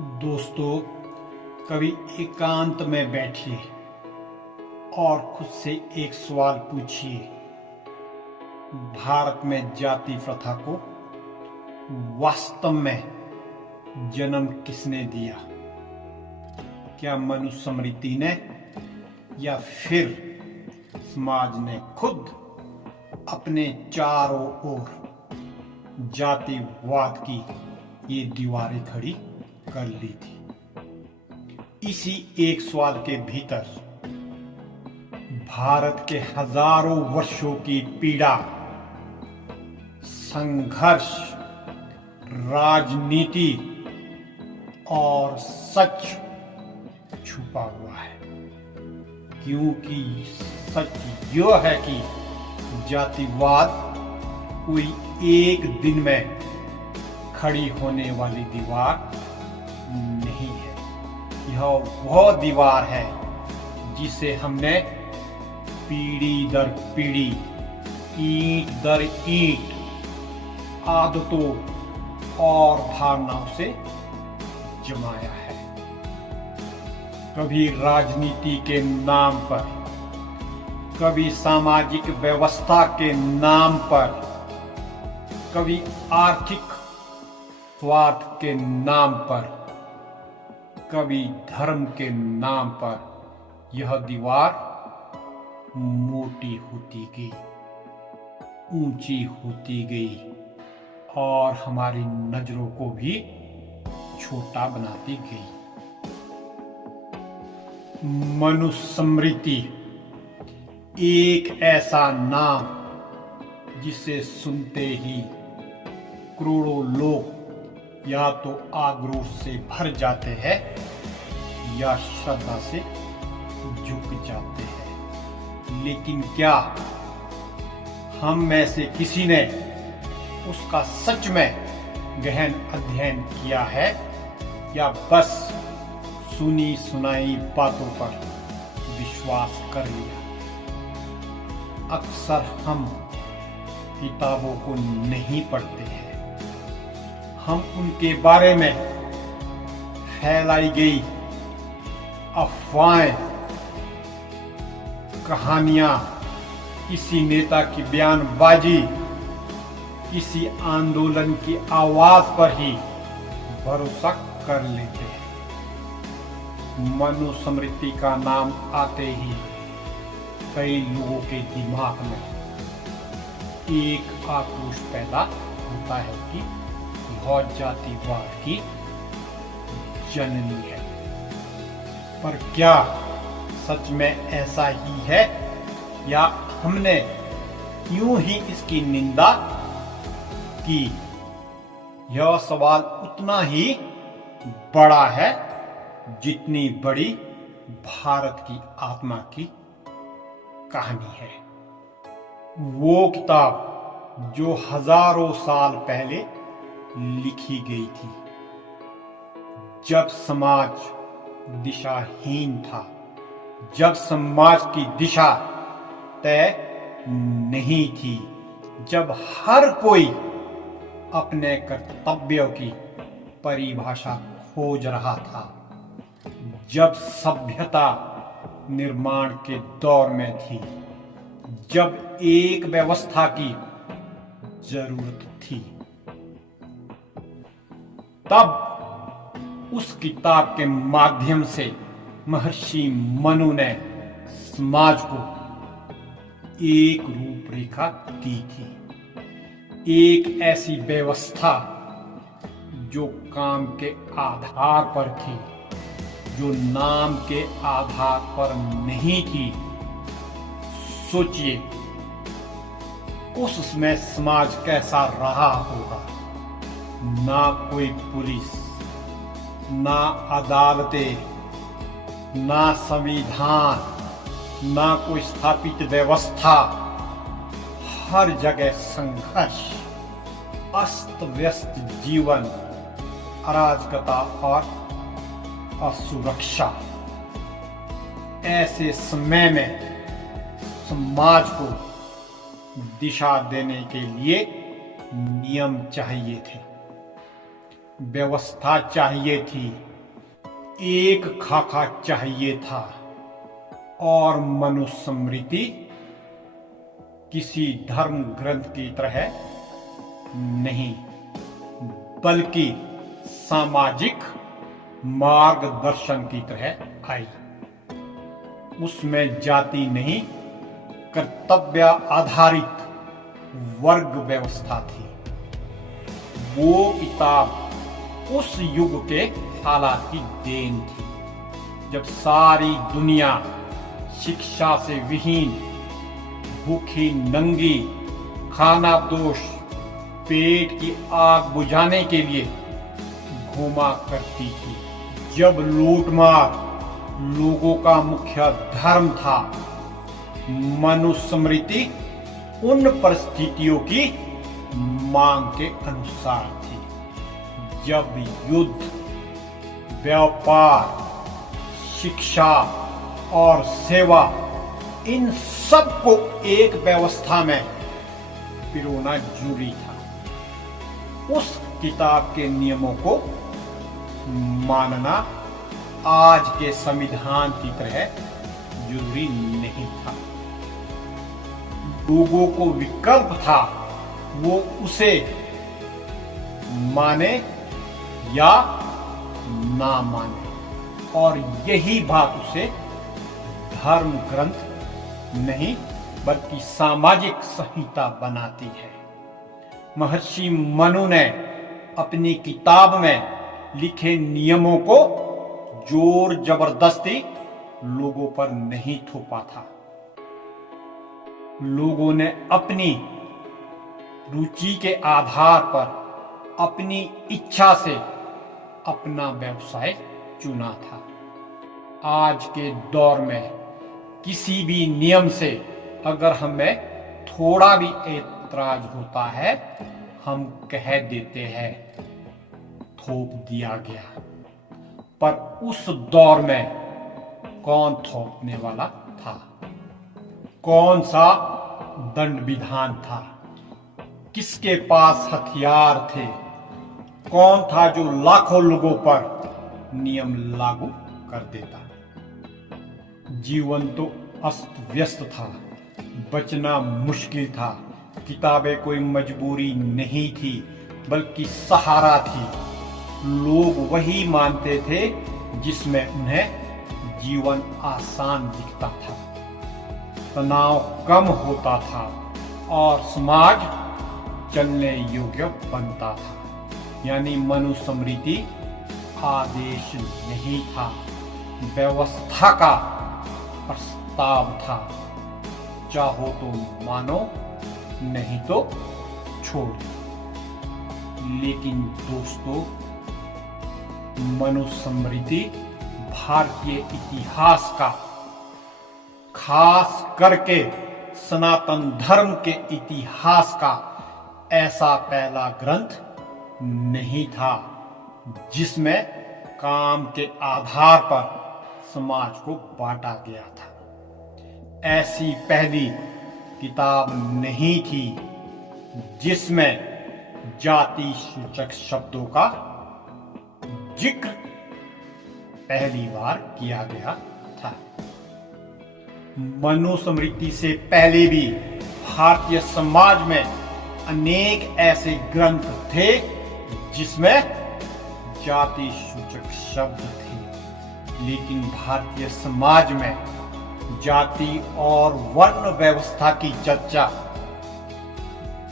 दोस्तों, कभी एकांत में बैठिए और खुद से एक सवाल पूछिए। भारत में जाति प्रथा को वास्तव में जन्म किसने दिया? क्या मनुस्मृति ने या फिर समाज ने खुद अपने चारों ओर जातिवाद की ये दीवारें खड़ी कर ली थी? इसी एक सवाल के भीतर भारत के हजारों वर्षों की पीड़ा, संघर्ष, राजनीति और सच छुपा हुआ है। क्योंकि सच यह है कि जातिवाद कोई एक दिन में खड़ी होने वाली दीवार नहीं है। यह वह दीवार है जिसे हमने पीढ़ी दर पीढ़ी, ईंट दर ईंट, आदतों और भावनाओं से जमाया है। कभी राजनीति के नाम पर, कभी सामाजिक व्यवस्था के नाम पर, कभी आर्थिक स्वार्थ के नाम पर, कभी धर्म के नाम पर यह दीवार मोटी होती गई, ऊंची होती गई और हमारी नजरों को भी छोटा बनाती गई। मनुस्मृति एक ऐसा नाम जिसे सुनते ही करोड़ों लोग या तो आक्रोश से भर जाते हैं या श्रद्धा से झुक जाते हैं। लेकिन क्या हम में से किसी ने उसका सच में गहन अध्ययन किया है या बस सुनी सुनाई बातों पर विश्वास कर लिया? अक्सर हम किताबों को नहीं पढ़ते हैं। हम उनके बारे में फैलाई गई अफवाहें, कहानियां, किसी नेता की बयानबाजी, किसी आंदोलन की आवाज पर ही भरोसा कर लेते हैं। मनुस्मृति का नाम आते ही कई लोगों के दिमाग में एक आक्रोश पैदा होता है कि यह जातिवाद की जननी है। पर क्या सच में ऐसा ही है या हमने यूं ही इसकी निंदा की? यह सवाल उतना ही बड़ा है जितनी बड़ी भारत की आत्मा की कहानी है। वो किताब जो हजारों साल पहले लिखी गई थी, जब समाज दिशाहीन था, जब समाज की दिशा तय नहीं थी, जब हर कोई अपने कर्तव्यों की परिभाषा खोज रहा था, जब सभ्यता निर्माण के दौर में थी, जब एक व्यवस्था की जरूरत थी, तब उस किताब के माध्यम से महर्षि मनु ने समाज को एक रूपरेखा दी थी। एक ऐसी व्यवस्था जो काम के आधार पर थी, जो नाम के आधार पर नहीं थी। सोचिए उस समय समाज कैसा रहा होगा। ना कोई पुलिस, ना अदालतें, ना संविधान, ना कोई स्थापित व्यवस्था। हर जगह संघर्ष, अस्त व्यस्त जीवन, अराजकता और असुरक्षा। ऐसे समय में समाज को दिशा देने के लिए नियम चाहिए थे, व्यवस्था चाहिए थी, एक खाका चाहिए था और मनुस्मृति किसी धर्म ग्रंथ की तरह नहीं, बल्कि सामाजिक मार्गदर्शन की तरह आई। उसमें जाति नहीं, कर्तव्य आधारित वर्ग व्यवस्था थी। वो किताब उस युग के हालात की देन थी, जब सारी दुनिया शिक्षा से विहीन, भूखी नंगी, खाना दोष, पेट की आग बुझाने के लिए घूमा करती थी। जब लूटमार लोगों का मुख्य धर्म था, मनुस्मृति उन परिस्थितियों की मांग के अनुसार थी। जब युद्ध, व्यापार, शिक्षा और सेवा, इन सबको एक व्यवस्था में पिरोना जरूरी था। उस किताब के नियमों को मानना आज के संविधान की तरह जरूरी नहीं था। लोगों को विकल्प था, वो उसे माने या ना माने, और यही बात उसे धर्म ग्रंथ नहीं बल्कि सामाजिक संहिता बनाती है। महर्षि मनु ने अपनी किताब में लिखे नियमों को जोर जबरदस्ती लोगों पर नहीं थोपा था। लोगों ने अपनी रुचि के आधार पर, अपनी इच्छा से अपना व्यवसाय चुना था। आज के दौर में किसी भी नियम से अगर हमें थोड़ा भी ऐतराज होता है, हम कह देते हैं थोप दिया गया। पर उस दौर में कौन थोपने वाला था? कौन सा दंड विधान था? किसके पास हथियार थे? कौन था जो लाखों लोगों पर नियम लागू कर देता? जीवन तो अस्त व्यस्त था, बचना मुश्किल था। किताबें कोई मजबूरी नहीं थी, बल्कि सहारा थी। लोग वही मानते थे जिसमें उन्हें जीवन आसान दिखता था, तनाव कम होता था और समाज चलने योग्य बनता था। यानी मनुस्मृति आदेश नहीं था, व्यवस्था का प्रस्ताव था। चाहो तो मानो, नहीं तो छोड़ दो। लेकिन दोस्तों, मनुस्मृति भारतीय इतिहास का, खास करके सनातन धर्म के इतिहास का ऐसा पहला ग्रंथ नहीं था जिसमें काम के आधार पर समाज को बांटा गया था। ऐसी पहली किताब नहीं थी जिसमें जाति सूचक शब्दों का जिक्र पहली बार किया गया था। मनुस्मृति से पहले भी भारतीय समाज में अनेक ऐसे ग्रंथ थे जिसमें जाति सूचक शब्द थे, लेकिन भारतीय समाज में जाति और वर्ण व्यवस्था की चर्चा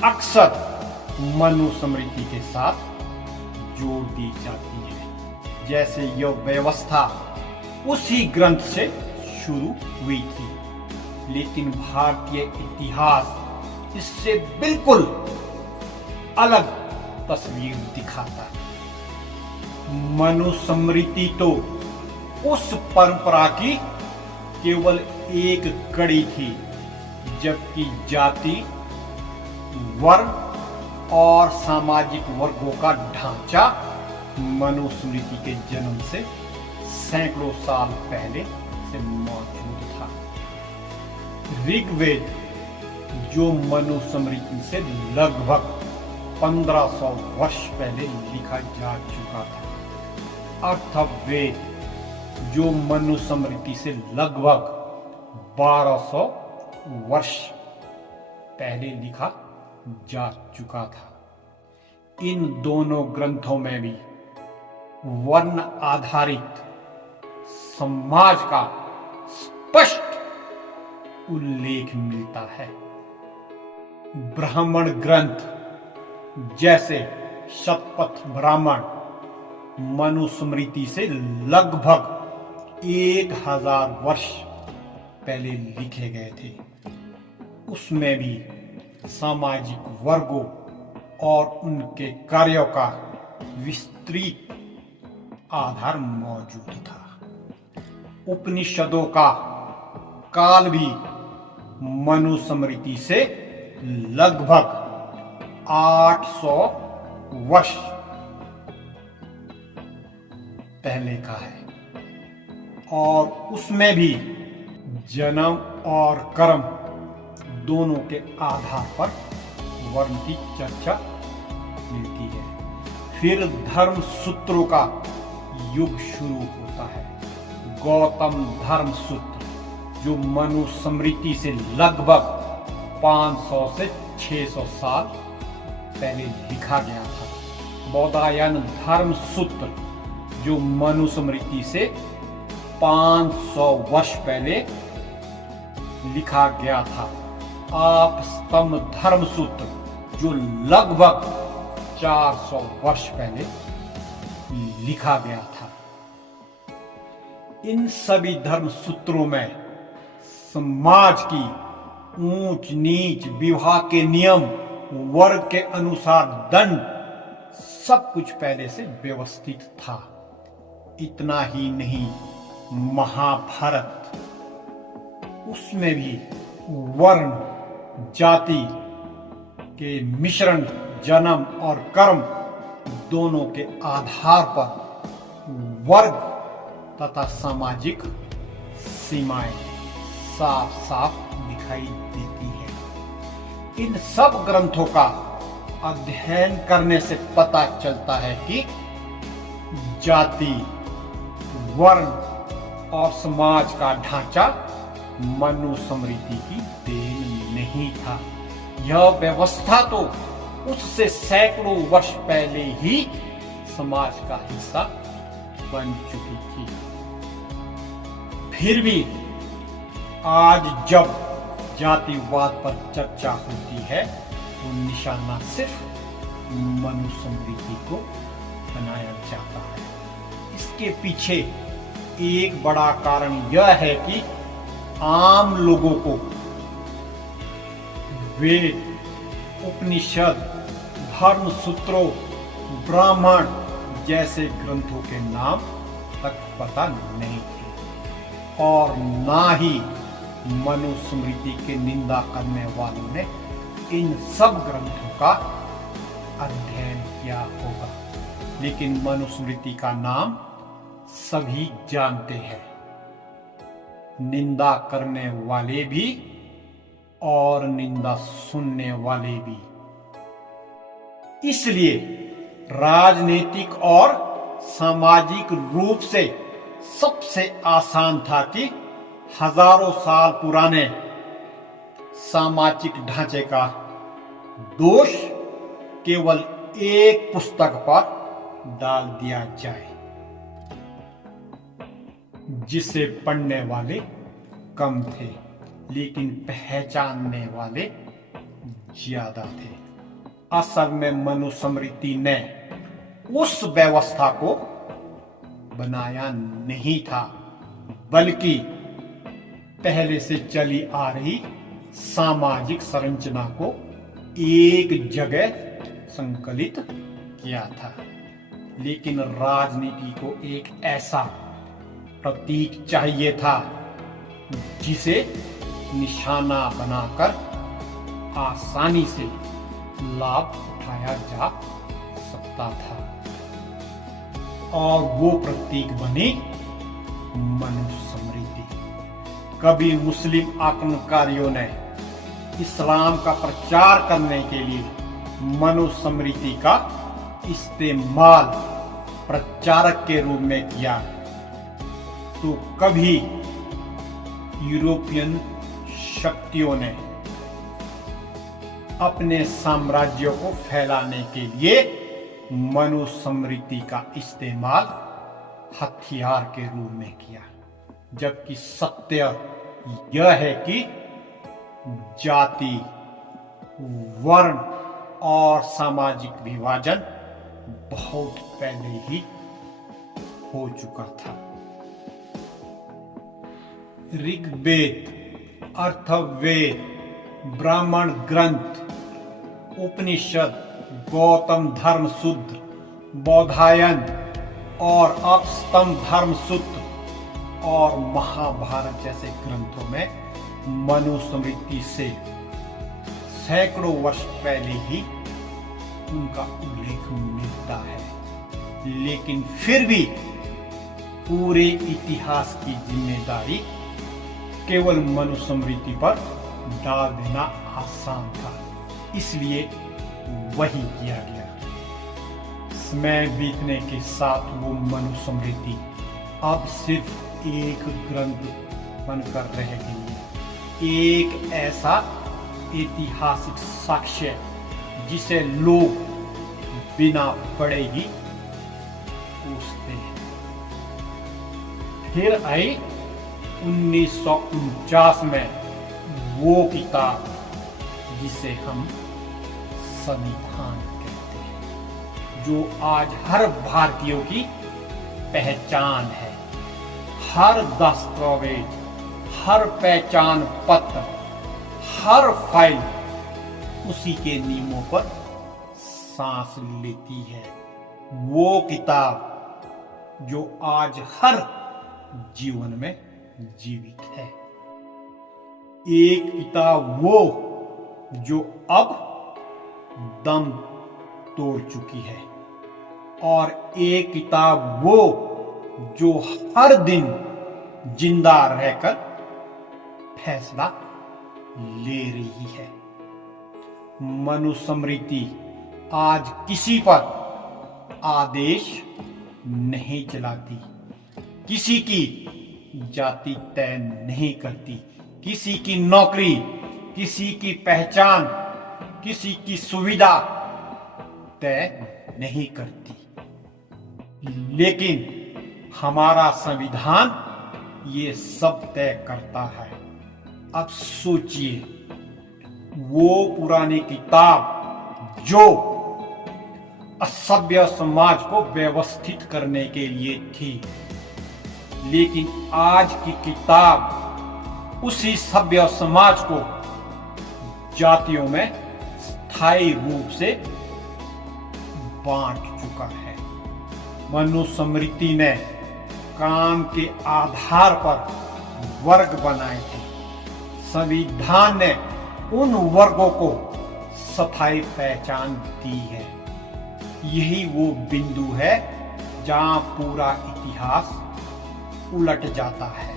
अक्सर मनुस्मृति के साथ जोड़ दी जाती है, जैसे यह व्यवस्था उसी ग्रंथ से शुरू हुई थी। लेकिन भारतीय इतिहास इससे बिल्कुल अलग तस्वीर दिखाता है। मनुस्मृति तो उस परंपरा की केवल एक कड़ी थी, जबकि जाति, वर्ण और सामाजिक वर्गों का ढांचा मनुस्मृति के जन्म से सैकड़ों साल पहले से मौजूद था। ऋग्वेद, जो मनुस्मृति से लगभग 1500 वर्ष पहले लिखा जा चुका था, अथर्ववेद जो मनुस्मृति से लगभग 1200 वर्ष पहले लिखा जा चुका था। इन दोनों ग्रंथों में भी वर्ण आधारित समाज का स्पष्ट उल्लेख मिलता है। ब्राह्मण ग्रंथ जैसे शतपथ ब्राह्मण मनुस्मृति से लगभग 1000 वर्ष पहले लिखे गए थे। उसमें भी सामाजिक वर्गों और उनके कार्यों का विस्तृत आधार मौजूद था। उपनिषदों का काल भी मनुस्मृति से लगभग 800 वर्ष पहले का है और उसमें भी जन्म और कर्म दोनों के आधार पर वर्ण की चर्चा मिलती है। फिर धर्म सूत्रों का युग शुरू होता है। गौतम धर्म सूत्र जो मनुस्मृति से लगभग 500 से 600 साल पहले लिखा गया था। बौधायन धर्म सूत्र जो मनुस्मृति से 500 वर्ष पहले लिखा गया था। आपस्तम्भ धर्म सूत्र जो लगभग 400 वर्ष पहले लिखा गया था। इन सभी धर्म सूत्रों में समाज की ऊंच नीच, विवाह के नियम, वर्ग के अनुसार दंड सब कुछ पहले से व्यवस्थित था। इतना ही नहीं, महाभारत उसमें भी वर्ण, जाति के मिश्रण, जन्म और कर्म दोनों के आधार पर वर्ग तथा सामाजिक सीमाएं साफ साफ दिखाई देती है। इन सब ग्रंथों का अध्ययन करने से पता चलता है कि जाति, वर्ण और समाज का ढांचा मनुस्मृति की देन नहीं था। यह व्यवस्था तो उससे सैकड़ों वर्ष पहले ही समाज का हिस्सा बन चुकी थी। फिर भी आज जब जातिवाद पर चर्चा होती है तो निशाना सिर्फ मनुस्मृति को बनाया जाता है। इसके पीछे एक बड़ा कारण यह है कि आम लोगों को वेद, उपनिषद, धर्म सूत्रों, ब्राह्मण जैसे ग्रंथों के नाम तक पता नहीं थे और ना ही मनुस्मृति की निंदा करने वालों ने इन सब ग्रंथों का अध्ययन किया होगा। लेकिन मनुस्मृति का नाम सभी जानते हैं, निंदा करने वाले भी और निंदा सुनने वाले भी। इसलिए राजनीतिक और सामाजिक रूप से सबसे आसान था कि हजारों साल पुराने सामाजिक ढांचे का दोष केवल एक पुस्तक पर डाल दिया जाए, जिसे पढ़ने वाले कम थे लेकिन पहचानने वाले ज्यादा थे। असल में मनुस्मृति ने उस व्यवस्था को बनाया नहीं था, बल्कि पहले से चली आ रही सामाजिक संरचना को एक जगह संकलित किया था। लेकिन राजनीति को एक ऐसा प्रतीक चाहिए था जिसे निशाना बनाकर आसानी से लाभ उठाया जा सकता था और वो प्रतीक बनी मनुस्मृति। कभी मुस्लिम आक्रमणकारियों ने इस्लाम का प्रचार करने के लिए मनुस्मृति का इस्तेमाल प्रचारक के रूप में किया। तो कभी यूरोपियन शक्तियों ने अपने साम्राज्य को फैलाने के लिए मनुस्मृति का इस्तेमाल हथियार के रूप में किया, जबकि सत्य यह है कि जाति, वर्ण और सामाजिक विभाजन बहुत पहले ही हो चुका था। ऋग्वेद, अथर्ववेद, ब्राह्मण ग्रंथ, उपनिषद, गौतम धर्म सूत्र, बौधायन और अपस्तंभ धर्म सूत्र और महाभारत जैसे ग्रंथों में मनुस्मृति से सैकड़ों वर्ष पहले ही उनका उल्लेख मिलता है। लेकिन फिर भी पूरे इतिहास की जिम्मेदारी केवल मनुस्मृति पर डाल देना आसान था, इसलिए वही किया गया। समय बीतने के साथ वो मनुस्मृति अब सिर्फ एक ग्रंथ बनकर रह गई, एक ऐसा ऐतिहासिक साक्ष्य जिसे लोग बिना पढ़े ही पूछते हैं। फिर आई 1949 में वो किताब जिसे हम संविधान कहते हैं, जो आज हर भारतीय की पहचान है। हर दस्तावेज, हर पहचान पत्र, हर फाइल उसी के नियमों पर सांस लेती है। वो किताब जो आज हर जीवन में जीवित है। एक किताब वो जो अब दम तोड़ चुकी है, और एक किताब वो जो हर दिन जिंदा रहकर फैसला ले रही है। मनुस्मृति आज किसी पर आदेश नहीं चलाती, किसी की जाति तय नहीं करती, किसी की नौकरी, किसी की पहचान, किसी की सुविधा तय नहीं करती। लेकिन हमारा संविधान ये सब तय करता है। अब सोचिए, वो पुरानी किताब जो असभ्य समाज को व्यवस्थित करने के लिए थी, लेकिन आज की किताब उसी सभ्य समाज को जातियों में स्थायी रूप से बांट चुका है। मनुस्मृति ने काम के आधार पर वर्ग बनाए थे। संविधान ने उन वर्गों को स्थायी पहचान दी है। यही वो बिंदु है जहां पूरा इतिहास उलट जाता है।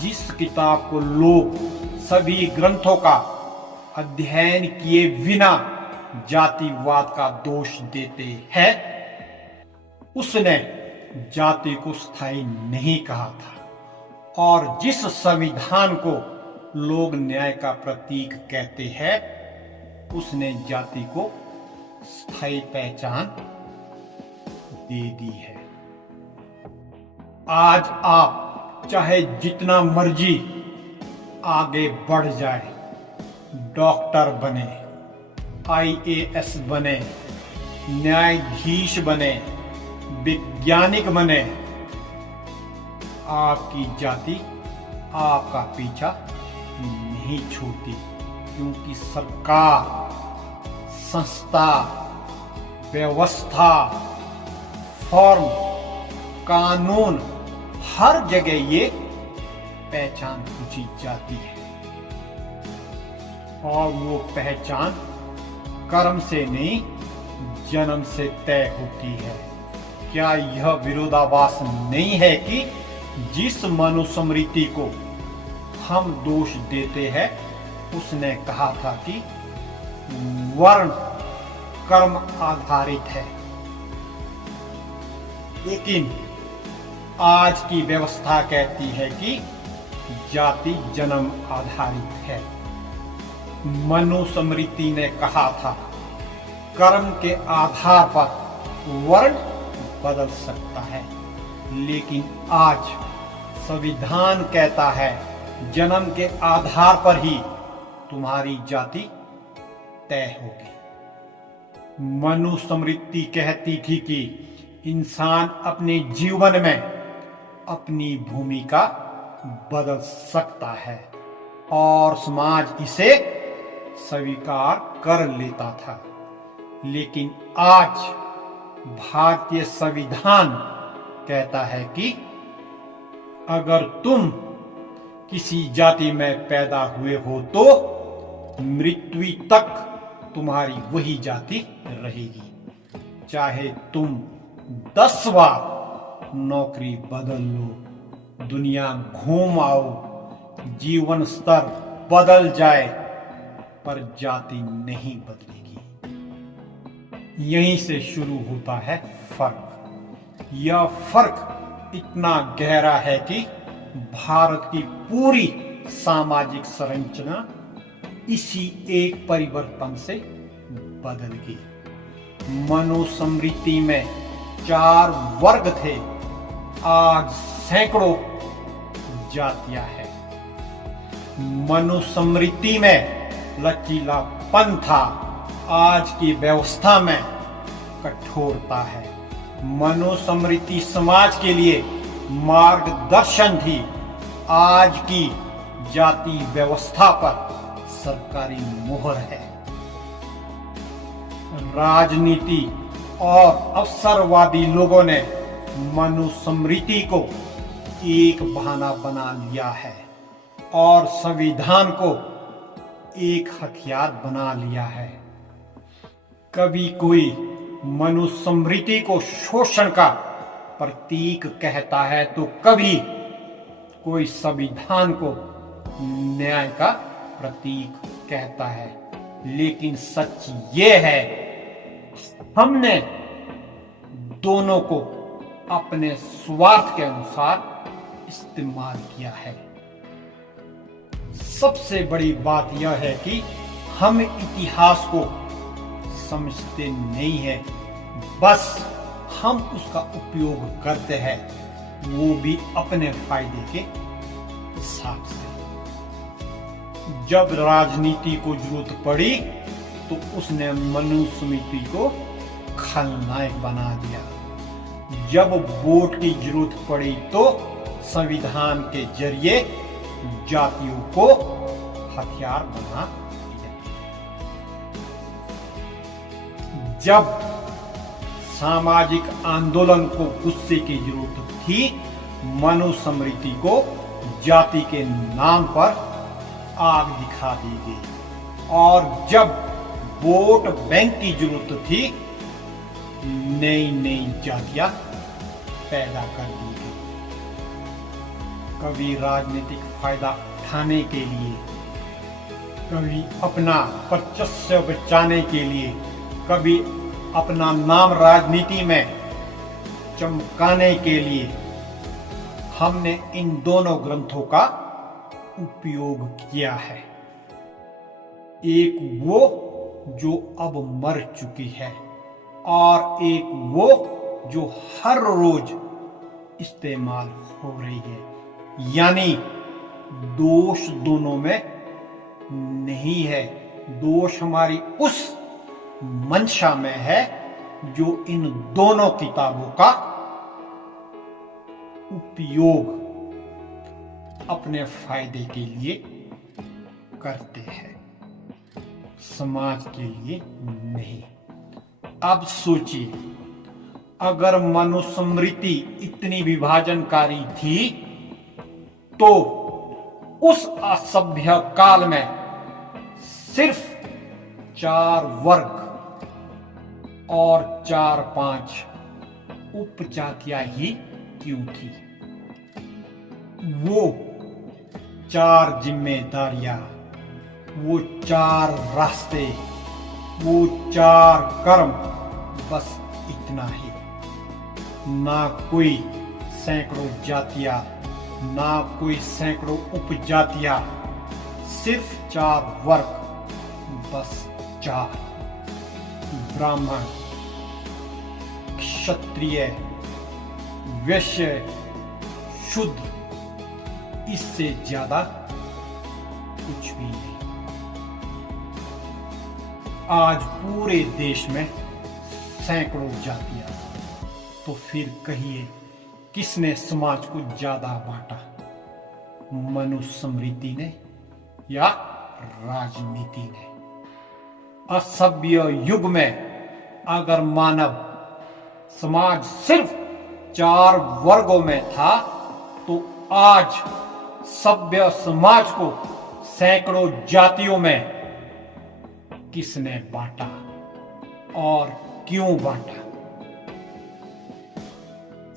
जिस किताब को लोग सभी ग्रंथों का अध्ययन किए बिना जातिवाद का दोष देते हैं, उसने जाति को स्थायी नहीं कहा था। और जिस संविधान को लोग न्याय का प्रतीक कहते हैं, उसने जाति को स्थायी पहचान दे दी है। आज आप चाहे जितना मर्जी आगे बढ़ जाए, डॉक्टर बने, IAS बने, न्यायाधीश बने, वैज्ञानिक बने, आपकी जाति आपका पीछा नहीं छोड़ती, क्योंकि सरकार, संस्था, व्यवस्था, फॉर्म, कानून, हर जगह ये पहचान पूछी जाती है। और वो पहचान कर्म से नहीं, जन्म से तय होती है। क्या यह विरोधाभास नहीं है कि जिस मनुस्मृति को हम दोष देते हैं, उसने कहा था कि वर्ण कर्म आधारित है, लेकिन आज की व्यवस्था कहती है कि जाति जन्म आधारित है। मनुस्मृति ने कहा था कर्म के आधार पर वर्ण बदल सकता है, लेकिन आज संविधान कहता है जन्म के आधार पर ही तुम्हारी जाति तय होगी। मनुस्मृति कहती थी कि इंसान अपने जीवन में अपनी भूमिका बदल सकता है और समाज इसे स्वीकार कर लेता था, लेकिन आज भारतीय संविधान कहता है कि अगर तुम किसी जाति में पैदा हुए हो तो मृत्यु तक तुम्हारी वही जाति रहेगी, चाहे तुम 10 बार नौकरी बदल लो, दुनिया घूम आओ, जीवन स्तर बदल जाए, पर जाति नहीं बदलेगी। यहीं से शुरू होता है फर्क। यह फर्क इतना गहरा है कि भारत की पूरी सामाजिक संरचना इसी एक परिवर्तन से बदल गई। मनुस्मृति में 4 वर्ग थे, आज सैकड़ों जातियां हैं। मनुस्मृति में लचीलापन था, आज की व्यवस्था में कठोरता है। मनुस्मृति समाज के लिए मार्गदर्शन थी, आज की जाति व्यवस्था पर सरकारी मोहर है। राजनीति और अवसरवादी लोगों ने मनुस्मृति को एक बहाना बना लिया है और संविधान को एक हथियार बना लिया है। कभी कोई मनुस्मृति को शोषण का प्रतीक कहता है तो कभी कोई संविधान को न्याय का प्रतीक कहता है, लेकिन सच ये है हमने दोनों को अपने स्वार्थ के अनुसार इस्तेमाल किया है। सबसे बड़ी बात यह है कि हम इतिहास को समझते नहीं है, बस हम उसका उपयोग करते हैं, वो भी अपने फायदे के हिसाब से। जब राजनीति को जरूरत पड़ी तो उसने मनुस्मृति को खलनायक बना दिया। जब वोट की जरूरत पड़ी तो संविधान के जरिए जातियों को हथियार बना दिया। जब सामाजिक आंदोलन को गुस्से की जरूरत थी, मनुस्मृति को जाति के नाम पर आग दिखा दी गई, और जब वोट बैंक की जरूरत थी, नई नई जातियां पैदा कर दी गई। कभी राजनीतिक फायदा उठाने के लिए, कभी अपना वर्चस्व बचाने के लिए, कभी अपना नाम राजनीति में चमकाने के लिए हमने इन दोनों ग्रंथों का उपयोग किया है। एक वो जो अब मर चुकी है और एक वो जो हर रोज इस्तेमाल हो रही है, यानी दोष दोनों में नहीं है। दोष हमारी उस मंशा में है जो इन दोनों किताबों का उपयोग अपने फायदे के लिए करते हैं, समाज के लिए नहीं। अब सोचिए, अगर मनुस्मृति इतनी विभाजनकारी थी तो उस असभ्य काल में सिर्फ 4 वर्ग और 4-5 उपजातियां ही क्यों थी? वो 4 जिम्मेदारियां, वो 4 रास्ते, वो 4 कर्म, बस इतना ही। ना कोई सैकड़ों जातियां, ना कोई सैकड़ों उपजातियां, सिर्फ 4 वर्ग, बस 4। ब्राह्मण, क्षत्रिय, वैश्य, शूद्र, इससे ज्यादा कुछ भी नहीं। आज पूरे देश में सैकड़ों जातियां, तो फिर कहिए किसने समाज को ज्यादा बांटा? मनुस्मृति ने या राजनीति ने? असभ्य युग में अगर मानव समाज सिर्फ 4 वर्गों में था, तो आज सभ्य समाज को सैकड़ों जातियों में किसने बांटा और क्यों बांटा?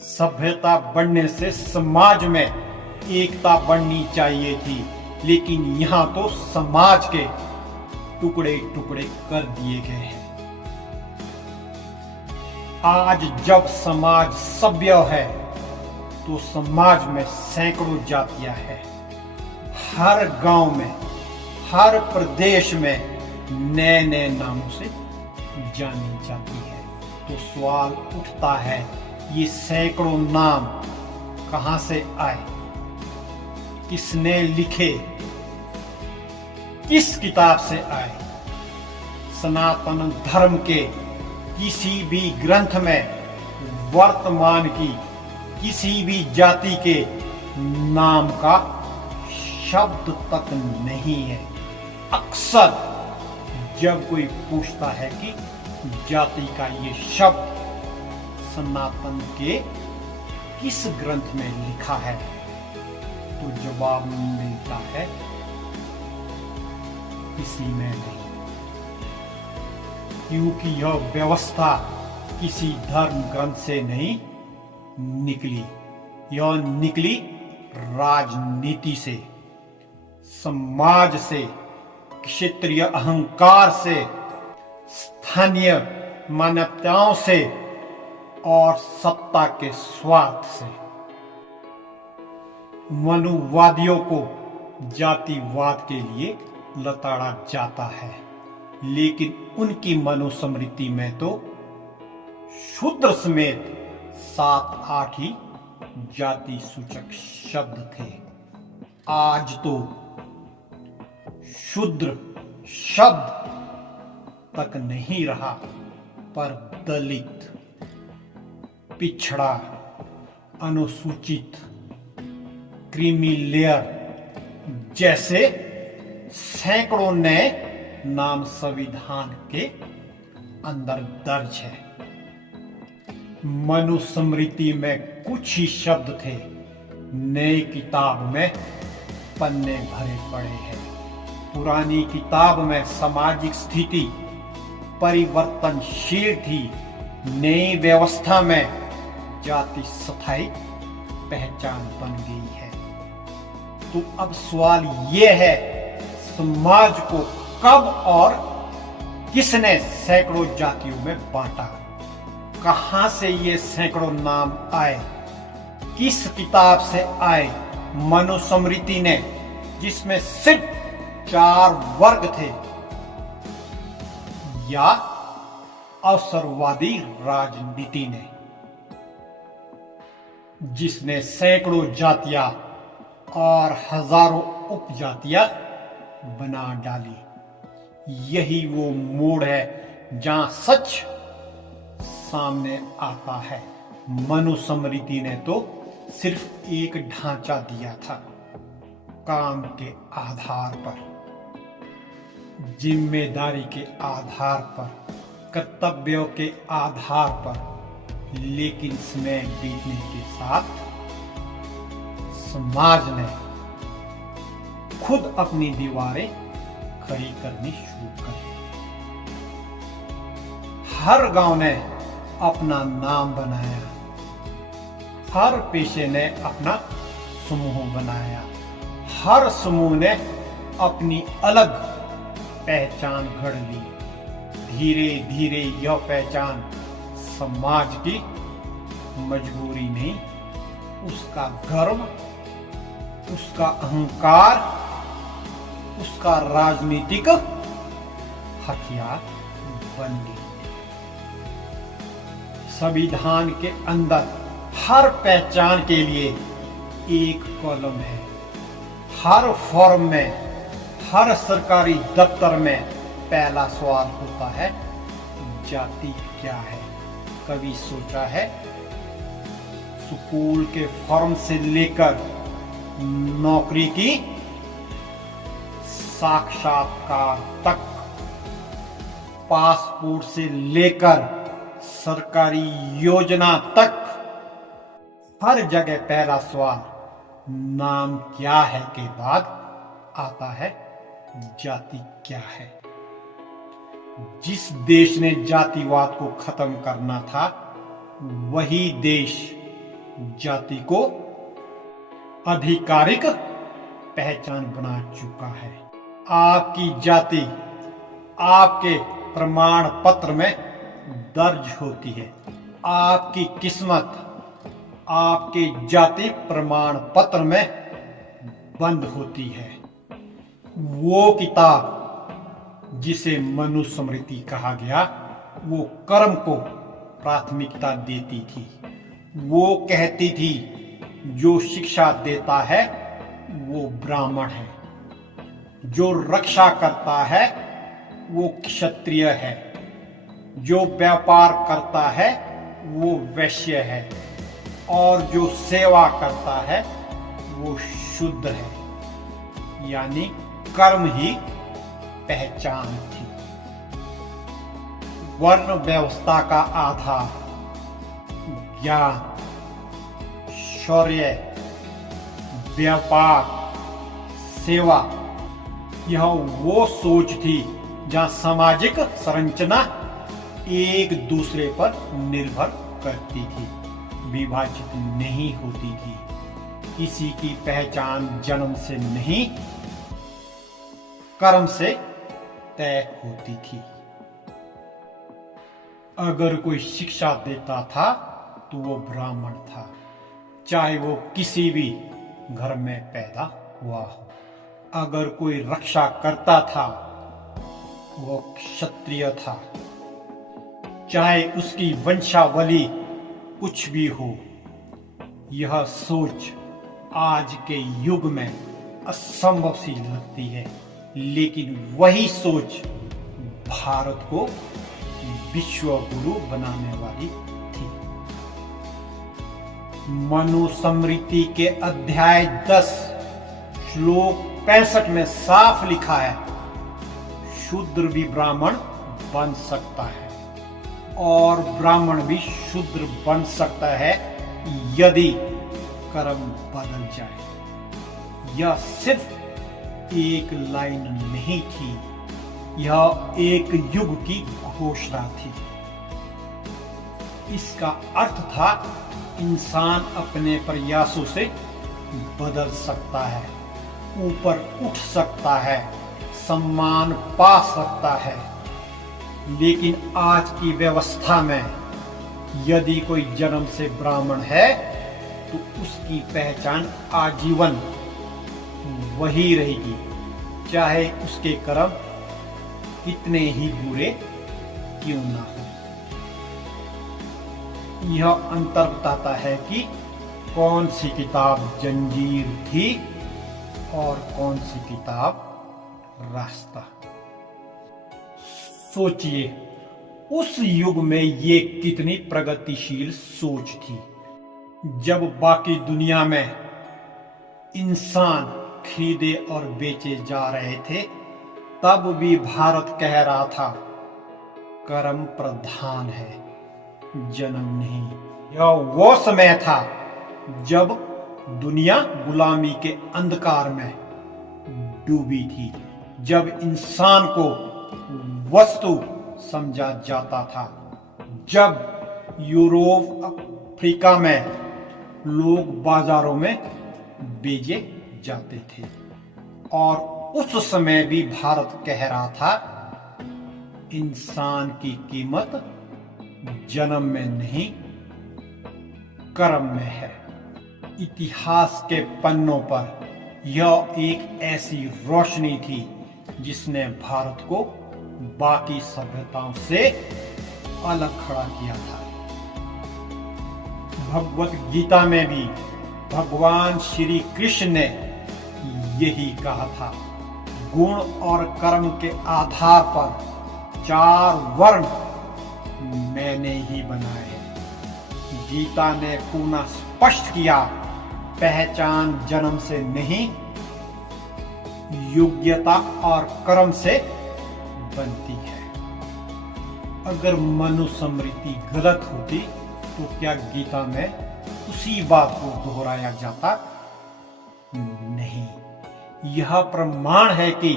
सभ्यता बढ़ने से समाज में एकता बढ़नी चाहिए थी, लेकिन यहां तो समाज के टुकड़े टुकड़े कर दिए गए हैं। आज जब समाज सभ्य है, तो समाज में सैकड़ों जातियां हैं। हर गांव में, हर प्रदेश में नए नए नामों से जानी जाती है। तो सवाल उठता है, ये सैकड़ों नाम कहां से आए? किसने लिखे? किस किताब से आए? सनातन धर्म के किसी भी ग्रंथ में वर्तमान की किसी भी जाति के नाम का शब्द तक नहीं है। अक्सर जब कोई पूछता है कि जाति का ये शब्द सनातन के किस ग्रंथ में लिखा है, तो जवाब मिलता है किसी में नहीं, क्योंकि यह व्यवस्था किसी धर्म ग्रंथ से नहीं निकली। यह निकली राजनीति से, समाज से, क्षेत्रीय अहंकार से, स्थानीय मान्यताओं से और सत्ता के स्वार्थ से। मनुवादियों को जातिवाद के लिए लताड़ा जाता है, लेकिन उनकी मनुस्मृति में तो शूद्र समेत 7-8 ही जाति सूचक शब्द थे। आज तो शूद्र शब्द तक नहीं रहा, पर दलित, पिछड़ा, अनुसूचित, क्रीमी लेयर जैसे सैकड़ों नए नाम संविधान के अंदर दर्ज है। मनुस्मृति में कुछ ही शब्द थे, नई किताब में पन्ने भरे पड़े हैं। पुरानी किताब में सामाजिक स्थिति परिवर्तनशील थी, नई व्यवस्था में जाति स्थायी पहचान बन गई है। तो अब सवाल यह है, समाज को कब और किसने सैकड़ों जातियों में बांटा? कहां से ये सैकड़ों नाम आए? किस किताब से आए? मनुस्मृति ने, जिसमें सिर्फ 4 वर्ग थे, या अवसरवादी राजनीति ने, जिसने सैकड़ों जातियां और हजारों उपजातियां बना डाली? यही वो मोड़ है जहां सच सामने आता है। मनुस्मृति ने तो सिर्फ एक ढांचा दिया था, काम के आधार पर, जिम्मेदारी के आधार पर, कर्तव्यों के आधार पर। लेकिन समय बीतने के साथ समाज ने खुद अपनी दीवारें खड़ी करनी शुरू कर दी। हर गांव ने अपना नाम बनाया, हर पेशे ने अपना समूह बनाया, हर समूह ने अपनी अलग पहचान गढ़ ली। धीरे धीरे यह पहचान समाज की मजबूरी नहीं, उसका गर्व, उसका अहंकार, उसका राजनीतिक हथियार बन गई। संविधान के अंदर हर पहचान के लिए एक कॉलम है। हर फॉर्म में, हर सरकारी दफ्तर में पहला सवाल होता है, जाति क्या है? कभी सोचा है? स्कूल के फॉर्म से लेकर नौकरी की साक्षात्कार तक, पासपोर्ट से लेकर सरकारी योजना तक, हर जगह पहला सवाल नाम क्या है के बाद आता है जाति क्या है। जिस देश ने जातिवाद को खत्म करना था, वही देश जाति को आधिकारिक पहचान बना चुका है। आपकी जाति आपके प्रमाण पत्र में दर्ज होती है। आपकी किस्मत आपके जाति प्रमाण पत्र में बंद होती है। वो किताब जिसे मनुस्मृति कहा गया, वो कर्म को प्राथमिकता देती थी। वो कहती थी जो शिक्षा देता है वो ब्राह्मण है, जो रक्षा करता है वो क्षत्रिय है, जो व्यापार करता है वो वैश्य है, और जो सेवा करता है वो शुद्ध है। यानी कर्म ही पहचान थी। वर्ण व्यवस्था का आधार ज्ञान, शौर्य, व्यापार, सेवा, यह वो सोच थी जहां सामाजिक संरचना एक दूसरे पर निर्भर करती थी, विभाजित नहीं होती थी। किसी की पहचान जन्म से नहीं, कर्म से तय होती थी। अगर कोई शिक्षा देता था तो वो ब्राह्मण था, चाहे वो किसी भी घर में पैदा हुआ हो। अगर कोई रक्षा करता था वो क्षत्रिय था, चाहे उसकी वंशावली कुछ भी हो। यह सोच आज के युग में असंभव सी लगती है, लेकिन वही सोच भारत को विश्व गुरु बनाने वाली थी। मनुस्मृति के अध्याय 10 श्लोक 65 में साफ लिखा है, शूद्र भी ब्राह्मण बन सकता है और ब्राह्मण भी शूद्र बन सकता है यदि कर्म बदल जाए। यह सिर्फ एक लाइन नहीं थी, यह एक युग की घोषणा थी। इसका अर्थ था इंसान अपने प्रयासों से बदल सकता है, ऊपर उठ सकता है, सम्मान पा सकता है। लेकिन आज की व्यवस्था में यदि कोई जन्म से ब्राह्मण है तो उसकी पहचान आजीवन वही रहेगी, चाहे उसके कर्म कितने ही बुरे क्यों ना हो। यह अंतर बताता है कि कौन सी किताब जंजीर थी और कौन सी किताब रास्ता। सोचिए उस युग में ये कितनी प्रगतिशील सोच थी। जब बाकी दुनिया में इंसान खरीदे और बेचे जा रहे थे, तब भी भारत कह रहा था कर्म प्रधान है, जन्म नहीं। यह वो समय था जब दुनिया गुलामी के अंधकार में डूबी थी, जब इंसान को वस्तु समझा जाता था, जब यूरोप अफ्रीका में लोग बाजारों में बेचे जाते थे। और उस समय भी भारत कह रहा था इंसान की कीमत जन्म में नहीं कर्म में है। इतिहास के पन्नों पर यह एक ऐसी रोशनी थी जिसने भारत को बाकी सभ्यताओं से अलग खड़ा किया था। भगवत गीता में भी भगवान श्री कृष्ण ने यही कहा था, गुण और कर्म के आधार पर 4 वर्ण मैंने ही बनाए हैं। गीता ने पुनः स्पष्ट किया, पहचान जन्म से नहीं, योग्यता और कर्म से बनती है। अगर मनुस्मृति गलत होती तो क्या गीता में उसी बात को दोहराया जाता? नहीं। यह प्रमाण है कि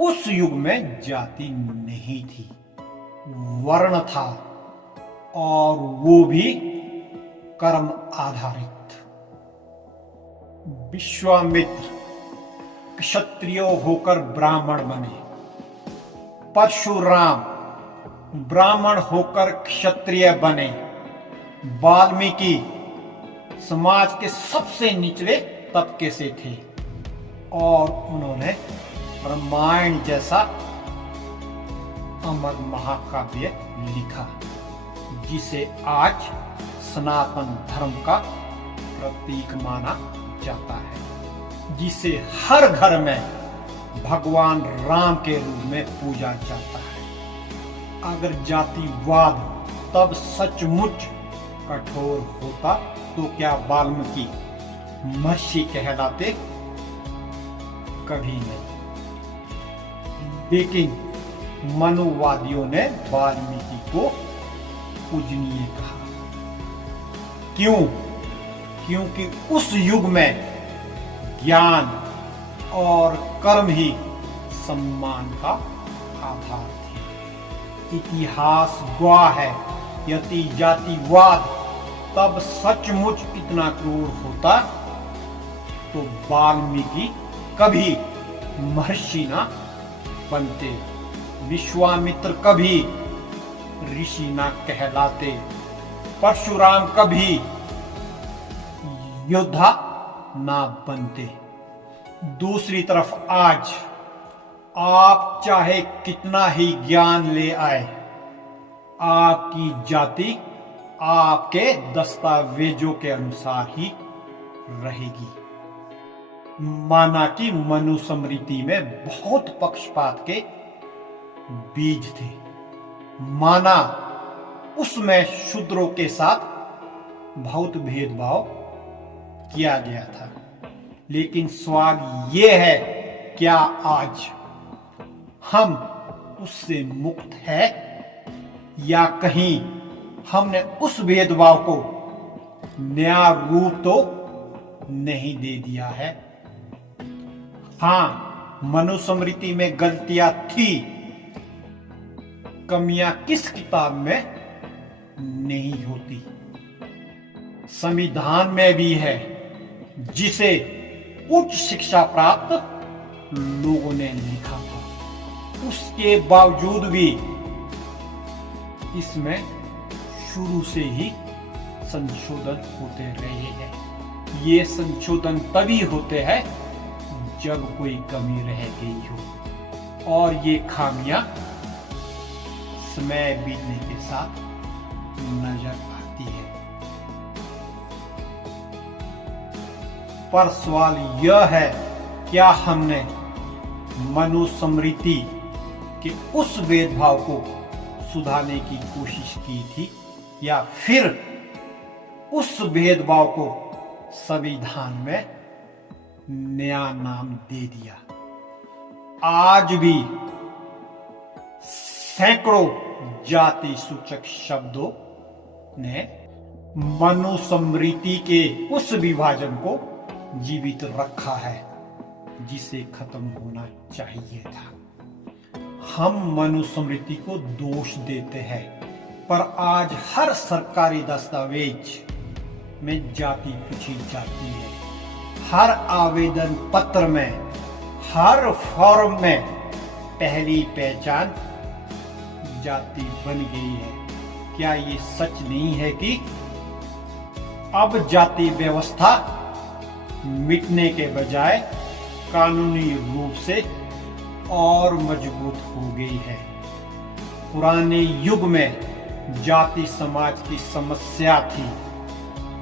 उस युग में जाति नहीं थी, वर्ण था, और वो भी कर्म आधारित। विश्वामित्र क्षत्रिय होकर ब्राह्मण बने, परशुराम ब्राह्मण होकर क्षत्रिय बने, वाल्मीकि समाज के सबसे निचले तबके से थे और उन्होंने रामायण जैसा अमर महाकाव्य लिखा जिसे आज सनातन धर्म का प्रतीक माना जाता है, जिसे हर घर में भगवान राम के रूप में पूजा जाता है। अगर जातिवाद तब सचमुच कठोर होता तो क्या वाल्मीकि महर्षि कहलाते? कभी नहीं। लेकिन मनुवादियों ने वाल्मीकि को पूजनीय कहा। क्यों? क्योंकि उस युग में ज्ञान और कर्म ही सम्मान का आधार थे। इतिहास गवाह है, यदि जातिवाद तब सचमुच इतना क्रूर होता तो वाल्मीकि कभी महर्षि ना बनते, विश्वामित्र कभी ऋषि ना कहलाते, परशुराम कभी योद्धा ना बनते। दूसरी तरफ आज आप चाहे कितना ही ज्ञान ले आए, आपकी जाति आपके दस्तावेजों के अनुसार ही रहेगी। माना कि मनुस्मृति में बहुत पक्षपात के बीज थे, माना उसमें शूद्रों के साथ बहुत भेदभाव किया गया था, लेकिन सवाल ये है, क्या आज हम उससे मुक्त है या कहीं हमने उस भेदभाव को नया रूप तो नहीं दे दिया है? हाँ, मनुस्मृति में गलतियां थी, कमियां किस किताब में नहीं होती? संविधान में भी है, जिसे उच्च शिक्षा प्राप्त लोगों ने लिखा था। उसके बावजूद भी इसमें शुरू से ही संशोधन होते रहे हैं। ये संशोधन तभी होते हैं जब कोई कमी रह गई हो, और ये खामियां समय बीतने के साथ नजर आती है। पर सवाल यह है, क्या हमने मनुस्मृति के उस भेदभाव को सुधारने की कोशिश की थी, या फिर उस भेदभाव को संविधान में नया नाम दे दिया? आज भी सैकड़ों जाति सूचक शब्दों ने मनुस्मृति के उस विभाजन को जीवित रखा है जिसे खत्म होना चाहिए था। हम मनुस्मृति को दोष देते हैं, पर आज हर सरकारी दस्तावेज में जाति पूछी जाती है। हर आवेदन पत्र में, हर फॉर्म में पहली पहचान जाति बन गई है। क्या ये सच नहीं है कि अब जाति व्यवस्था मिटने के बजाय कानूनी रूप से और मजबूत हो गई है। पुराने युग में जाति समाज की समस्या थी,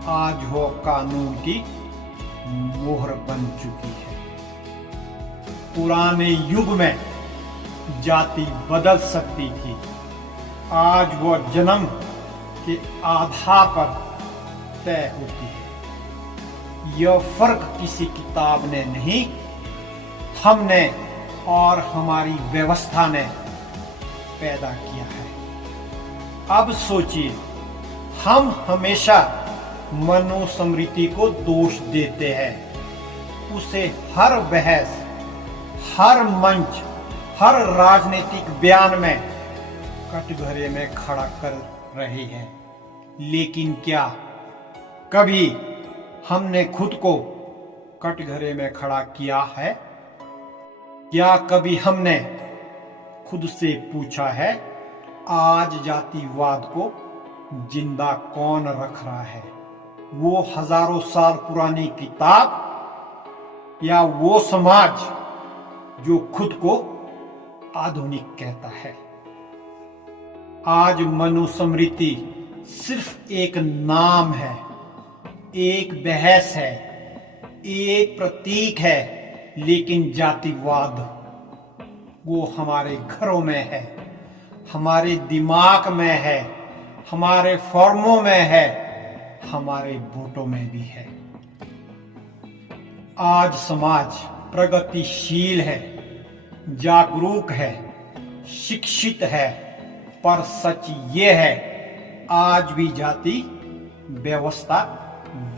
आज वो कानून की मोहर बन चुकी है। पुराने युग में जाति बदल सकती थी, आज वो जन्म के आधार पर तय होती है। यह फर्क किसी किताब ने नहीं, हमने और हमारी व्यवस्था ने पैदा किया है। अब सोचिए, हम हमेशा मनुस्मृति को दोष देते हैं। उसे हर बहस, हर मंच, हर राजनीतिक बयान में कटघरे में खड़ा कर रही है। लेकिन क्या कभी हमने खुद को कटघरे में खड़ा किया है? क्या कभी हमने खुद से पूछा है, आज जातिवाद को जिंदा कौन रख रहा है? वो हजारों साल पुरानी किताब या वो समाज जो खुद को आधुनिक कहता है? आज मनुस्मृति सिर्फ एक नाम है, एक बहस है, एक प्रतीक है, लेकिन जातिवाद वो हमारे घरों में है, हमारे दिमाग में है, हमारे फॉर्मों में है, हमारे वोटों में भी है। आज समाज प्रगतिशील है, जागरूक है, शिक्षित है, पर सच ये है, आज भी जाति व्यवस्था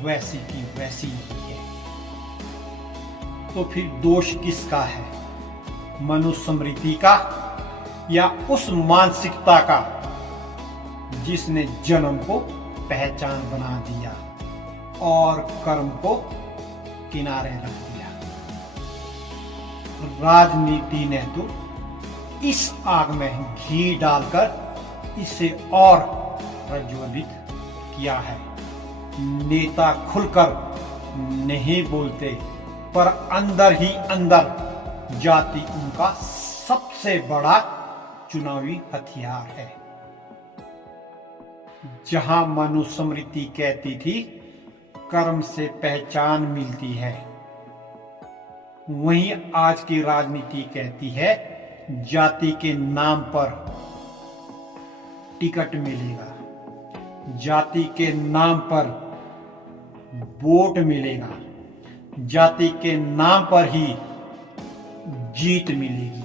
वैसी की वैसी ही है। तो फिर दोष किसका है? मनुस्मृति का या उस मानसिकता का जिसने जन्म को पहचान बना दिया और कर्म को किनारे रख दिया? राजनीति ने तो इस आग में घी डालकर इसे और प्रज्वलित किया है। नेता खुलकर नहीं बोलते, पर अंदर ही अंदर जाति उनका सबसे बड़ा चुनावी हथियार है। जहां मनुस्मृति कहती थी कर्म से पहचान मिलती है, वहीं आज की राजनीति कहती है जाति के नाम पर टिकट मिलेगा, जाति के नाम पर वोट मिलेगा, जाति के नाम पर ही जीत मिलेगी।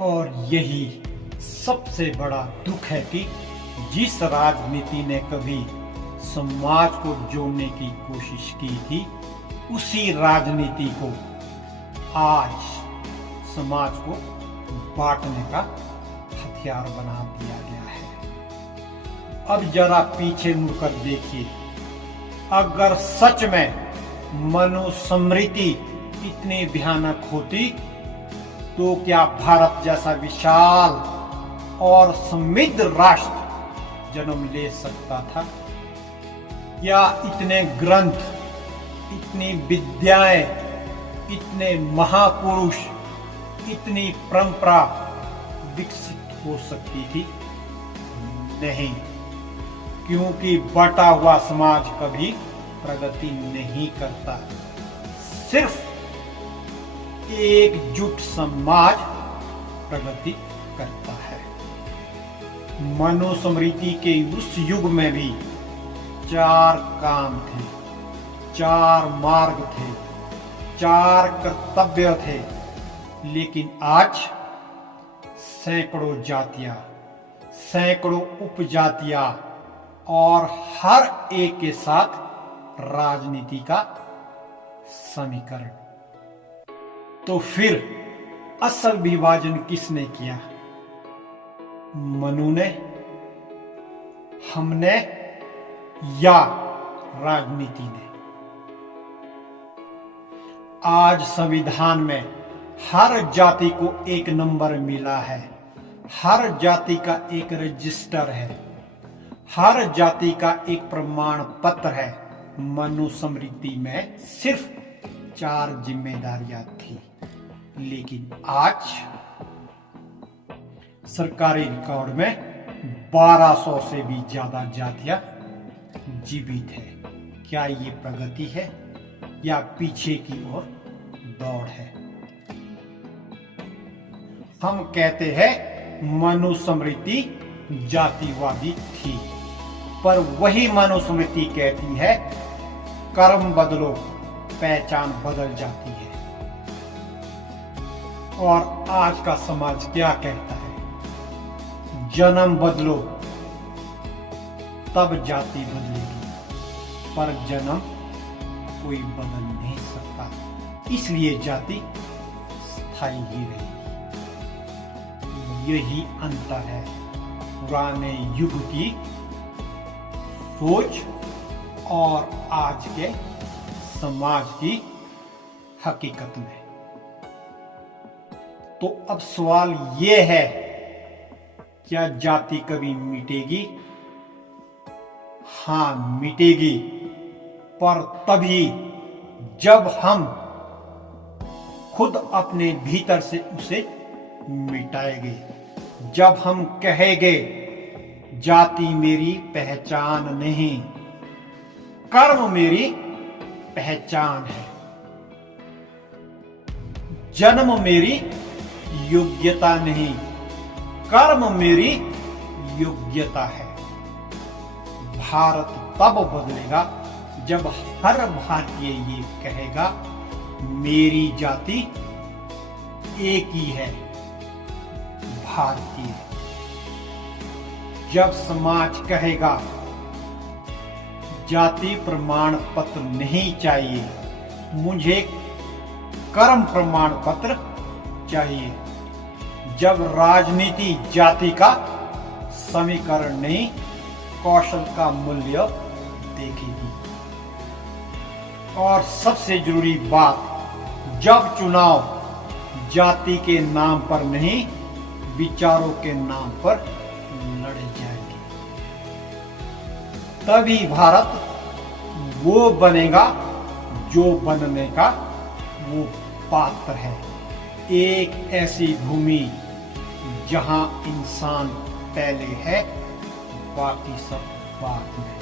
और यही सबसे बड़ा दुख है कि जिस राजनीति ने कभी समाज को जोड़ने की कोशिश की थी, उसी राजनीति को आज समाज को बांटने का हथियार बना दिया गया है। अब जरा पीछे मुड़कर देखिए, अगर सच में मनुस्मृति इतनी भयानक होती तो क्या भारत जैसा विशाल और समृद्ध राष्ट्र जन्म ले सकता था? या इतने ग्रंथ, इतनी विद्याएं, इतने महापुरुष, इतनी परंपरा विकसित हो सकती थी? नहीं, क्योंकि बटा हुआ समाज कभी प्रगति नहीं करता। सिर्फ एकजुट समाज प्रगति करता है। मनुस्मृति के उस युग में भी 4 काम थे, 4 मार्ग थे, 4 कर्तव्य थे, लेकिन आज सैकड़ों जातियां, सैकड़ों उपजातियां और हर एक के साथ राजनीति का समीकरण। तो फिर असल विभाजन किसने किया? मनु ने, हमने या राजनीति ने? आज संविधान में हर जाति को एक नंबर मिला है, हर जाति का एक रजिस्टर है, हर जाति का एक प्रमाण पत्र है। मनुस्मृति में सिर्फ 4 जिम्मेदारियां थी, लेकिन आज सरकारी रिकॉर्ड में 1200 से भी ज्यादा जातियां जीवित है। क्या ये प्रगति है या पीछे की ओर दौड़ है? हम कहते हैं मनुस्मृति जातिवादी थी, पर वही मनुस्मृति कहती है कर्म बदलो पहचान बदल जाती है। और आज का समाज क्या कहता है? जन्म बदलो तब जाति बदलेगी, पर जन्म कोई बदल नहीं सकता, इसलिए जाति स्थायी ही रहेगी। यही अंतर है पुराने युग की सोच और आज के समाज की हकीकत में। तो अब सवाल यह है, क्या जाति कभी मिटेगी? हां, मिटेगी, पर तभी जब हम खुद अपने भीतर से उसे मिटाएंगे। जब हम कहेंगे जाति मेरी पहचान नहीं, कर्म मेरी पहचान है, जन्म मेरी योग्यता नहीं, कर्म मेरी योग्यता है। भारत तब बदलेगा जब हर भारतीय ये कहेगा मेरी जाति एक ही है, भारतीय। जब समाज कहेगा जाति प्रमाण पत्र नहीं चाहिए, मुझे कर्म प्रमाण पत्र चाहिए। जब राजनीति जाति का समीकरण नहीं, कौशल का मूल्य देखेगी। और सबसे जरूरी बात, जब चुनाव जाति के नाम पर नहीं, विचारों के नाम पर लड़े जाएंगे, तभी भारत वो बनेगा जो बनने का वो पात्र है। एक ऐसी भूमि जहां इंसान पहले है, बाकी सब बाद में।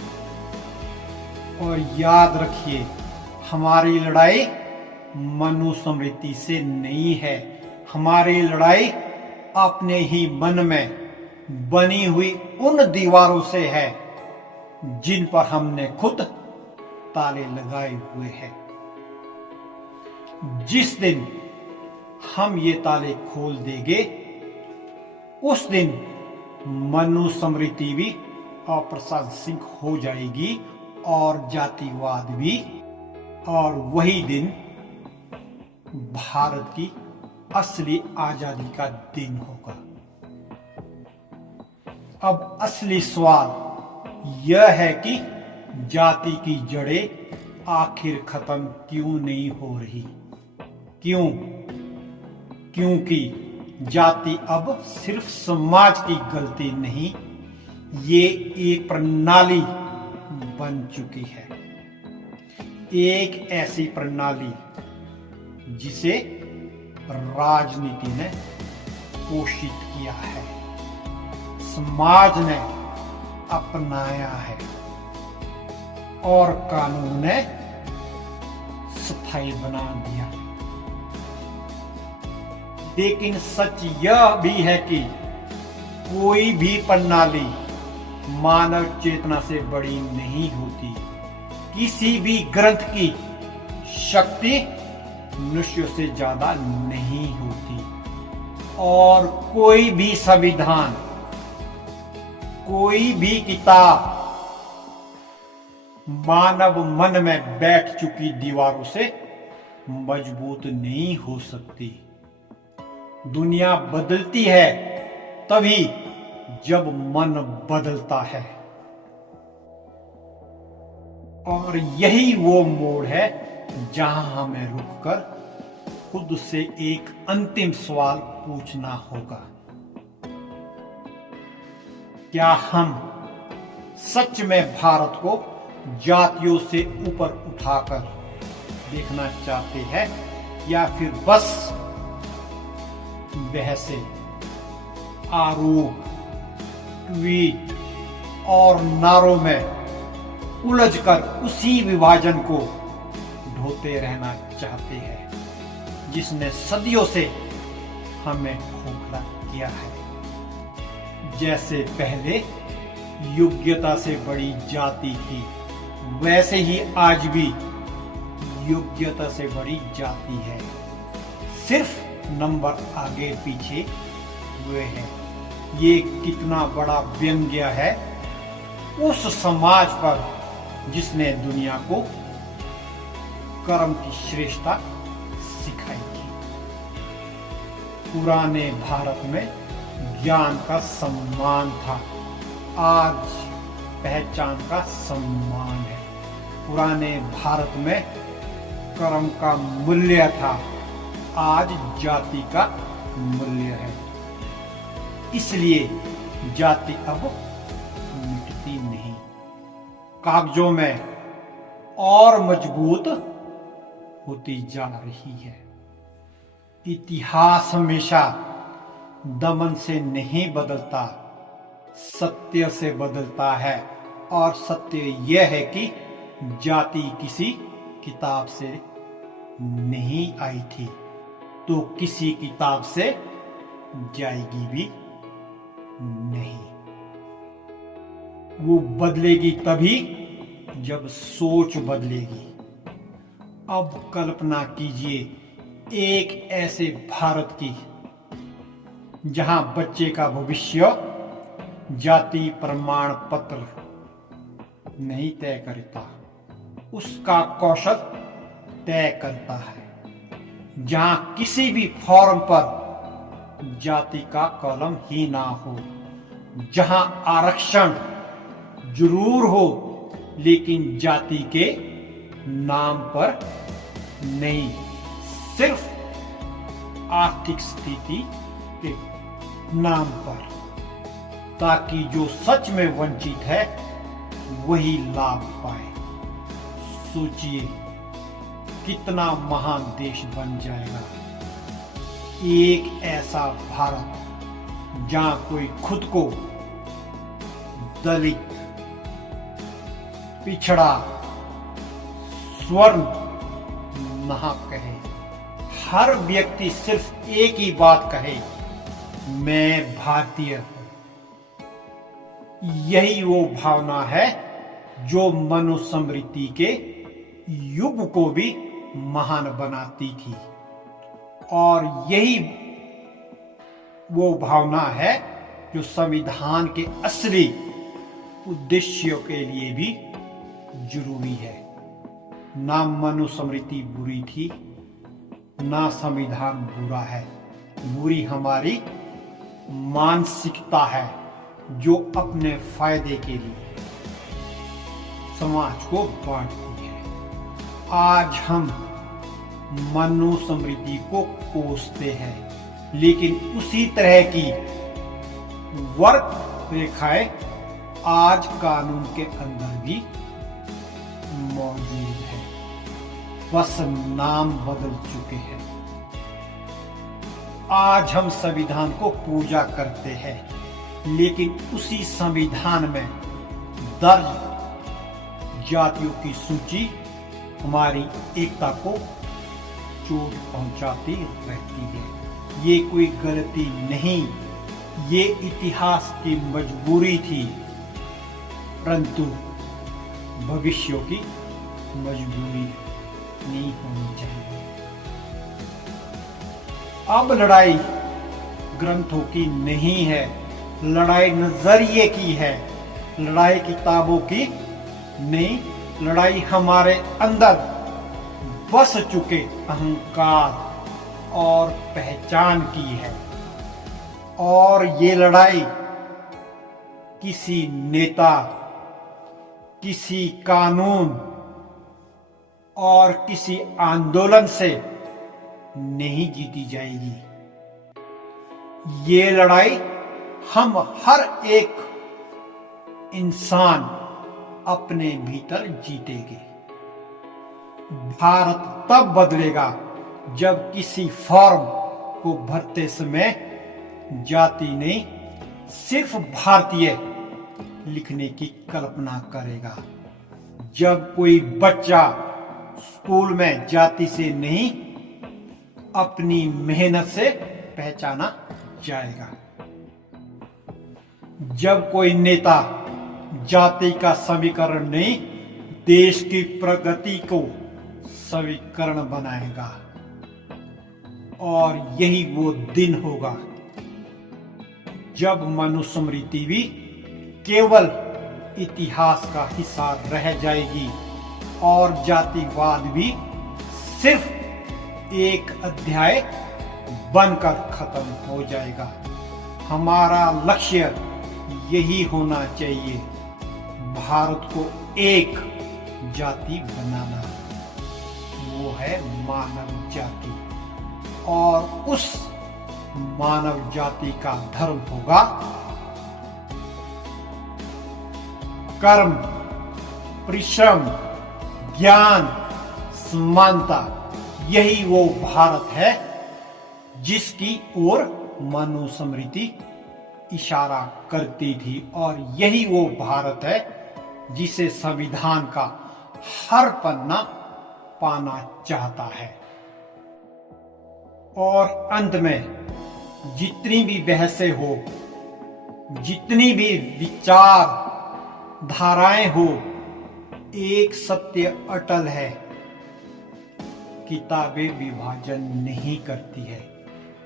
और याद रखिए, हमारी लड़ाई मनुस्मृति से नहीं है, हमारी लड़ाई अपने ही मन में बनी हुई उन दीवारों से है जिन पर हमने खुद ताले लगाए हुए हैं। जिस दिन हम ये ताले खोल देंगे, उस दिन मनुस्मृति भी अप्रासंगिक हो जाएगी और जातिवाद भी, और वही दिन भारत की असली आजादी का दिन होगा। अब असली सवाल यह है कि जाति की जड़ें आखिर खत्म क्यों नहीं हो रही? क्यों? क्योंकि जाति अब सिर्फ समाज की गलती नहीं, ये एक प्रणाली बन चुकी है। एक ऐसी प्रणाली जिसे राजनीति ने पोषित किया है, समाज ने अपनाया है और कानून ने स्थायी बना दिया। लेकिन सच यह भी है कि कोई भी प्रणाली मानव चेतना से बड़ी नहीं होती। किसी भी ग्रंथ की शक्ति मनुष्य से ज्यादा नहीं होती, और कोई भी संविधान, कोई भी किताब मानव मन में बैठ चुकी दीवारों से मजबूत नहीं हो सकती। दुनिया बदलती है तभी जब मन बदलता है, और यही वो मोड़ है जहां हमें रुककर खुद से एक अंतिम सवाल पूछना होगा। क्या हम सच में भारत को जातियों से ऊपर उठाकर देखना चाहते हैं या फिर बस बहसें, आरोप, ट्वीट और नारों में उलझकर उसी विभाजन को ढोते रहना चाहते हैं जिसने सदियों से हमें खोखला किया है। जैसे पहले योग्यता से बड़ी जाति थी, वैसे ही आज भी योग्यता से बड़ी जाति है, सिर्फ नंबर आगे पीछे हुए हैं। ये कितना बड़ा व्यंग्य है उस समाज पर जिसने दुनिया को कर्म की श्रेष्ठता सिखाई थी। पुराने भारत में ज्ञान का सम्मान था, आज पहचान का सम्मान है। पुराने भारत में कर्म का मूल्य था, आज जाति का मूल्य है। इसलिए जाति अब मिटती नहीं, कागजों में और मजबूत होती जा रही है। इतिहास हमेशा दमन से नहीं बदलता, सत्य से बदलता है। और सत्य यह है कि जाति किसी किताब से नहीं आई थी, तो किसी किताब से जाएगी भी नहीं। वो बदलेगी तभी जब सोच बदलेगी। अब कल्पना कीजिए एक ऐसे भारत की जहां बच्चे का भविष्य जाति प्रमाण पत्र नहीं तय करता, उसका कौशल तय करता है। जहां किसी भी फॉर्म पर जाति का कलम ही ना हो, जहां आरक्षण जरूर हो लेकिन जाति के नाम पर नहीं, सिर्फ आर्थिक स्थिति के नाम पर, ताकि जो सच में वंचित है वही लाभ पाए। सोचिए कितना महान देश बन जाएगा एक ऐसा भारत जहां कोई खुद को दलित, पिछड़ा, स्वर्ण ना कहे। हर व्यक्ति सिर्फ एक ही बात कहे, मैं भारतीय हूं। यही वो भावना है जो मनुस्मृति के युग को भी महान बनाती थी, और यही वो भावना है जो संविधान के असली उद्देश्यों के लिए भी जरूरी है। ना मनुस्मृति बुरी थी, ना संविधान बुरा है। बुरी हमारी मानसिकता है जो अपने फायदे के लिए समाज को बांटती है। आज हम मनुस्मृति को कोसते हैं, लेकिन उसी तरह की वर्ग रेखाएं आज कानून के अंदर भी मौजूद है, बस नाम बदल चुके हैं। आज हम संविधान को पूजा करते हैं, लेकिन उसी संविधान में दर्ज जातियों की सूची हमारी एकता को चोट पहुंचाती रहती है। ये कोई गलती नहीं, ये इतिहास की मजबूरी थी, परंतु भविष्य की मजबूरी नहीं होनी चाहिए। अब लड़ाई ग्रंथों की नहीं है, लड़ाई नजरिए की है, लड़ाई किताबों की नहीं, लड़ाई हमारे अंदर बस चुके अहंकार और पहचान की है। और ये लड़ाई किसी नेता, किसी कानून और किसी आंदोलन से नहीं जीती जाएगी। ये लड़ाई हम हर एक इंसान अपने भीतर जीतेंगे। भारत तब बदलेगा जब किसी फॉर्म को भरते समय जाति नहीं, सिर्फ भारतीय लिखने की कल्पना करेगा। जब कोई बच्चा स्कूल में जाति से नहीं, अपनी मेहनत से पहचाना जाएगा। जब कोई नेता जाति का समीकरण नहीं, देश की प्रगति को समीकरण बनाएगा। और यही वो दिन होगा जब मनुस्मृति भी केवल इतिहास का हिस्सा रह जाएगी और जातिवाद भी सिर्फ एक अध्याय बनकर खत्म हो जाएगा। हमारा लक्ष्य यही होना चाहिए, भारत को एक जाति बनाना, वो है मानव जाति। और उस मानव जाति का धर्म होगा कर्म, परिश्रम, ज्ञान, समानता। यही वो भारत है जिसकी ओर मनुस्मृति इशारा करती थी, और यही वो भारत है जिसे संविधान का हर पन्ना पाना चाहता है। और अंत में जितनी भी बहसें हो, जितनी भी विचार धाराएं हो, एक सत्य अटल है, किताबें विभाजन नहीं करती है,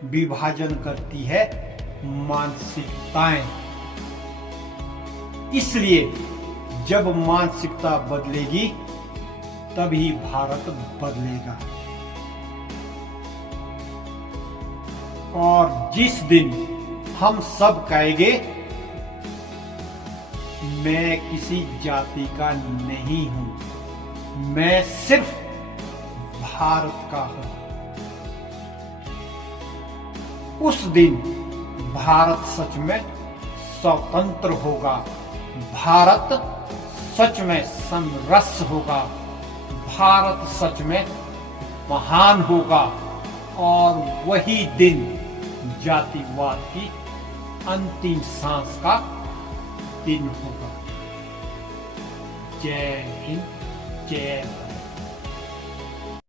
विभाजन करती है मानसिकताएं। इसलिए जब मानसिकता बदलेगी तभी भारत बदलेगा। और जिस दिन हम सब कहेंगे मैं किसी जाति का नहीं हूं, मैं सिर्फ भारत का हूं, उस दिन भारत सच में स्वतंत्र होगा, भारत सच में समरस होगा, भारत सच में महान होगा। और वही दिन जातिवाद की अंतिम सांस का दिन होगा। जय हिंद, जय